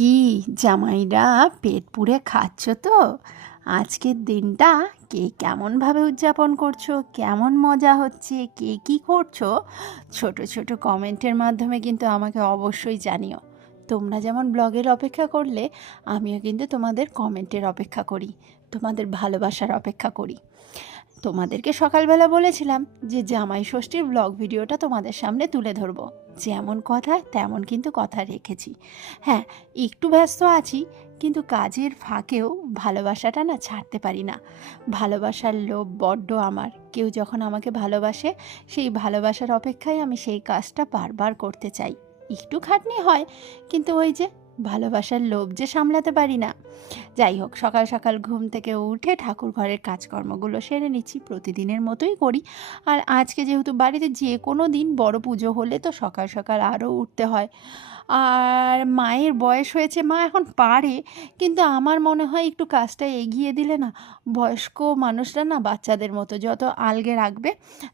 কি জামাইরা পেট পুড়ে খাচ্ছ তো? আজকের দিনটা কে কেমনভাবে উদযাপন করছো, কেমন মজা হচ্ছে, কে কী করছো, ছোট ছোট কমেন্টের মাধ্যমে কিন্তু আমাকে অবশ্যই জানিও। তোমরা যেমন ব্লগের অপেক্ষা করলে, আমিও কিন্তু তোমাদের কমেন্টের অপেক্ষা করি, তোমাদের ভালোবাসার অপেক্ষা করি। তোমাদেরকে সকালবেলা বলেছিলাম যে জামাই ষষ্ঠীর ব্লগ ভিডিওটা তোমাদের সামনে তুলে ধরবো। যেমন কথা তেমন কিন্তু কথা রেখেছি। হ্যাঁ, একটু ব্যস্ত আছি, কিন্তু কাজের ফাঁকেও ভালোবাসাটা না ছাড়তে পারি না। ভালোবাসার লোভ বড্ড আমার। কেউ যখন আমাকে ভালোবাসে, সেই ভালোবাসার অপেক্ষায় আমি সেই কাজটা বারবার করতে চাই। একটু খাটনি হয়, কিন্তু ওই যে ভালোবাসার লোভ যে সামলাতে পারি না। যাই হোক, সকাল সকাল ঘুম থেকে উঠে ঠাকুর ঘরের কাজকর্মগুলো সেরে নিচ্ছি, প্রতিদিনের মতোই করি। আর আজকে যেহেতু বাড়িতে যে কোনো দিন বড় পুজো হলে তো সকাল সকাল আরও উঠতে হয়। আর মায়ের বয়স হয়েছে, মা এখন পারে, কিন্তু আমার মনে হয় একটু কাজটা এগিয়ে দিলে না, বয়স্ক মানুষরা না বাচ্চাদের মতো যত আলগে রাখবে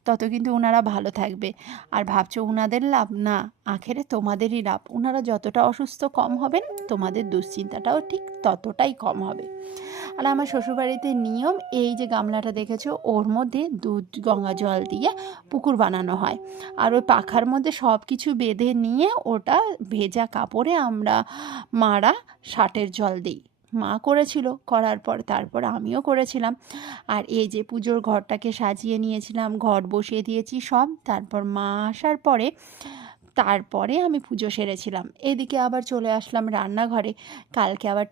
তত কিন্তু ওনারা ভালো থাকবে। আর ভাবছো ওনাদের লাভ, না, আখেরে তোমাদেরই লাভ। ওনারা যতটা অসুস্থ কম হবেন, তোমাদের দুশ্চিন্তাটাও ঠিক ততটাই কম হবে। আর আমার শ্বশুরবাড়িতে নিয়ম, এই যে গামলাটা দেখেছো, ওর মধ্যে দুধ গঙ্গা জল দিয়ে পুকুর বানানো হয়। আর ওই পাখার মধ্যে সব কিছু বেঁধে নিয়ে ওটা ভেজা কাপড়ে আমরা মারা ষাটের জল দিই। মা করেছিল, করার পর তারপর আমিও করেছিলাম। আর এই যে পুজোর ঘরটাকে সাজিয়ে নিয়েছিলাম, ঘর বসিয়ে দিয়েছি সব। তারপর মা আসার পরে আমি পুজো সেরেছিলাম। এদিকে আবার চলে আসলাম রান্নাঘরে। কালকে আবার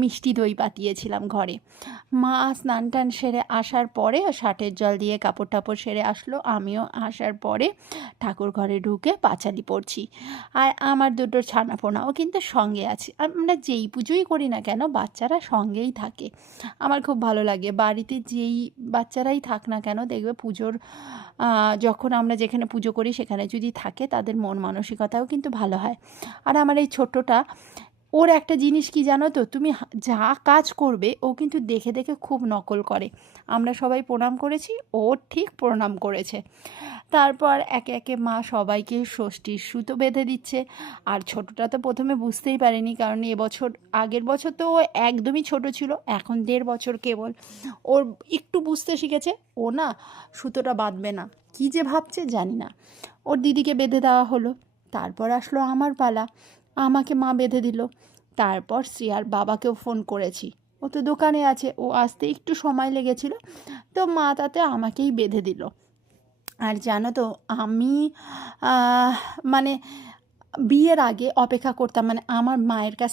মিষ্টি দই পাতিয়েছিলাম ঘরে। মা স্নান টান সেরে আসার পরে ষাটের জল দিয়ে কাপড় টাপড় সেরে আসলো, আমিও আসার পরে ঠাকুর ঘরে ঢুকে পাঁচালি পড়ছি। আর আমার দুটো ছানাপোনাও কিন্তু সঙ্গে আছে। আমরা যেই পুজোই করি না কেন, বাচ্চারা সঙ্গেই থাকে। আমার খুব ভালো লাগে। বাড়িতে যেই বাচ্চারাই থাক না কেন, দেখবে পুজোর যখন আমরা যেখানে পুজো করি সেখানে যদি থাকে, তাদের মন মানসিকতাও কিন্তু ভালো হয়। আর আমার এই ছোট্টটা, ওর একটা জিনিস কি জানো তো, তুমি যা কাজ করবে ও কিন্তু দেখে দেখে খুব নকল করে। আমরা সবাই প্রণাম করেছি, ও ঠিক প্রণাম করেছে। তারপর একে একে মা সবাইকে ষষ্ঠীর সুতো বেঁধে দিচ্ছে। আর ছোটটা তো প্রথমে বুঝতেই পারেনি, কারণ এবছর, আগের বছর তো ও একদমই ছোট ছিল, এখন 1.5 বছর কেবল। ওর একটু বুঝতে শিখেছে, ও না সুতোটা বাঁধবে না, কী যে ভাবছে জানি না। ওর দিদিকে বেঁধে দেওয়া হলো। তারপর আসলো আমার পালা, আমাকে মা বেঁধে দিল। তারপর শ্রেয়ার বাবাকেও ফোন করেছি, ও তো দোকানে আছে, ও আসতে একটু সময় লেগেছিল, তো মা তাতে আমাকেই বেঁধে দিল। আর জানো তো, আমি মানে বিয়ের আগে অপেক্ষা করতাম, মানে আমার মায়ের কাছ